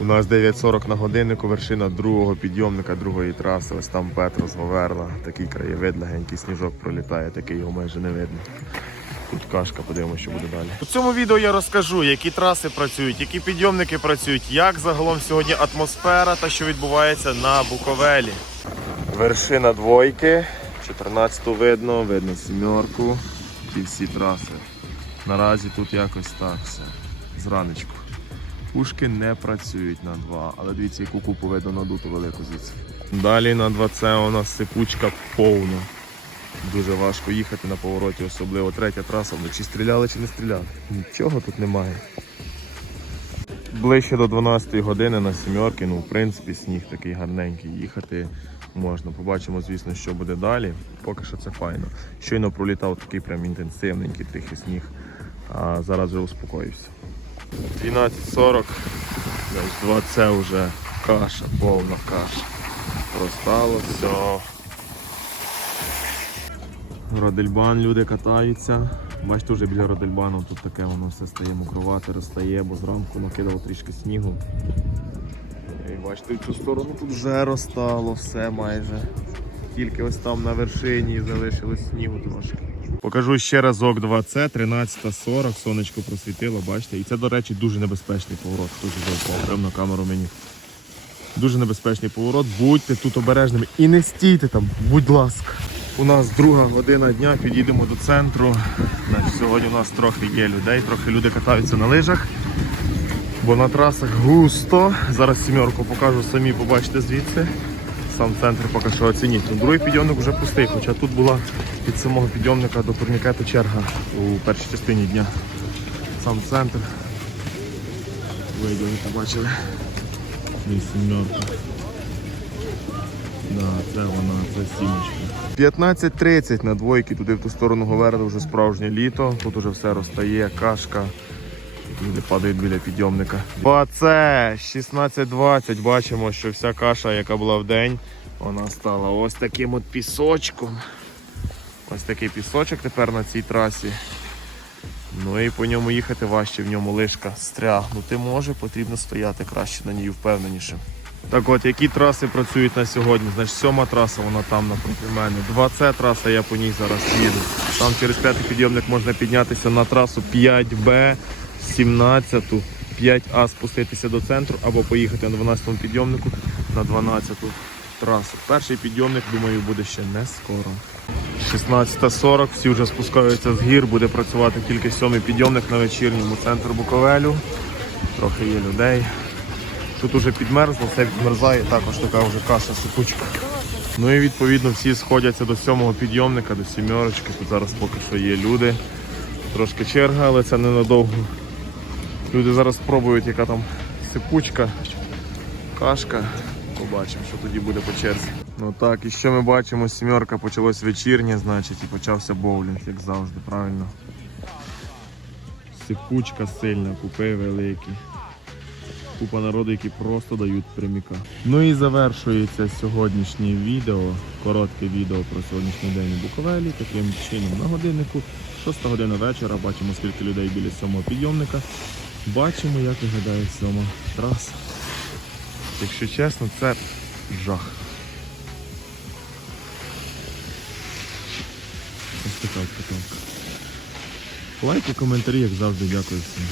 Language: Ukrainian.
У нас 9.40 на годиннику, вершина другого підйомника, другої траси. Ось там Петрос Говерла. Такий краєвид, легенький сніжок пролітає, такий його майже не видно. Тут кашка, подивимося, що буде далі. У цьому відео я розкажу, які траси працюють, які підйомники працюють, як загалом сьогодні атмосфера та що відбувається на Буковелі. Вершина двойки, 14-ту видно, видно сімерку і всі траси. Наразі тут якось так все. Зранечку. Пушки не працюють на 2, але дивіться, яку купу видно надуту велику звідси. Далі на 2 це у нас сипучка повна. Дуже важко їхати на повороті, особливо третя траса. Ну, Чи стріляли, чи не стріляли. Нічого тут немає. Ближче до 12 години на сімерки, ну в принципі сніг такий гарненький. Їхати можна. Побачимо, звісно, що буде далі. Поки що це файно. Щойно пролітав такий прям інтенсивненький тихий сніг, а зараз вже успокоївся. 12.40, значить 2 це вже каша, повна каша. Розстало все. Родельбан люди катаються. Бачите, вже біля Родельбану тут таке воно все стає мокровате, розстає, бо зранку накидало трішки снігу. І бачите, в цю сторону тут вже розстало все майже. Тільки ось там на вершині залишилось снігу трошки. Покажу ще разок 2C, 13.40, сонечко просвітило, бачите. І це, до речі, дуже небезпечний поворот. Вже прямо на камеру мені. Дуже небезпечний поворот. Будьте тут обережними і не стійте там, будь ласка. У нас друга година дня, підійдемо до центру. Значить, сьогодні у нас трохи є людей, трохи люди катаються на лижах, бо на трасах густо. Зараз сімерку покажу самі, побачите звідси. Сам центр поки що оцініть. Ну, Другий підйомник вже пустий, хоча тут була від самого підйомника до турнікету черга у першій частині дня. Сам центр. Виділи, побачили. І сімерка. Да, це вона, це сімечка. 15.30 на двойки, туди в ту сторону Говерли вже справжнє літо. Тут уже все розтає, кашка. Люди падають біля підйомника. А це 16.20. Бачимо, що вся каша, яка була в день, вона стала ось таким от пісочком. Ось такий пісочок тепер на цій трасі. Ну і по ньому їхати важче, в ньому лишка стрягнути може, потрібно стояти краще на ній впевненіше. Так от, які траси працюють на сьогодні? Значить, сьома траса, вона там напроти мене. 2С траса, я по ній зараз їду. Там через п'ятий підйомник можна піднятися на трасу 5Б, 17, 5А спуститися до центру або поїхати на 12-му підйомнику на 12-ту трасу. Перший підйомник, думаю, буде ще не скоро. 16.40, всі вже спускаються з гір, буде працювати тільки сьомий підйомник на вечірньому центру Буковелю. Трохи є людей. Тут уже підмерзло, все підмерзає, також така вже каша сипучка. Ну і відповідно всі сходяться до сьомого підйомника, до сімерочки. Тут зараз поки що є люди. Трошки черга, але це ненадовго. Люди зараз спробують, яка там сипучка, кашка. Побачимо, що тоді буде по черзі. Ну так, і що ми бачимо? Сімерка почалось вечірнє, значить, і почався боулінг, як завжди, правильно. Сипучка сильна, купи великі купа народу, які просто дають пряміка. Ну і завершується сьогоднішнє відео, коротке відео про сьогоднішній день у Буковелі. Таким чином на годиннику, 6 година вечора, бачимо скільки людей біля сьомого підйомника. Бачимо, як виглядає сьома траса. Якщо чесно, це жах. Ось така потомка. Лайки, коментарі, як завжди, дякую всім.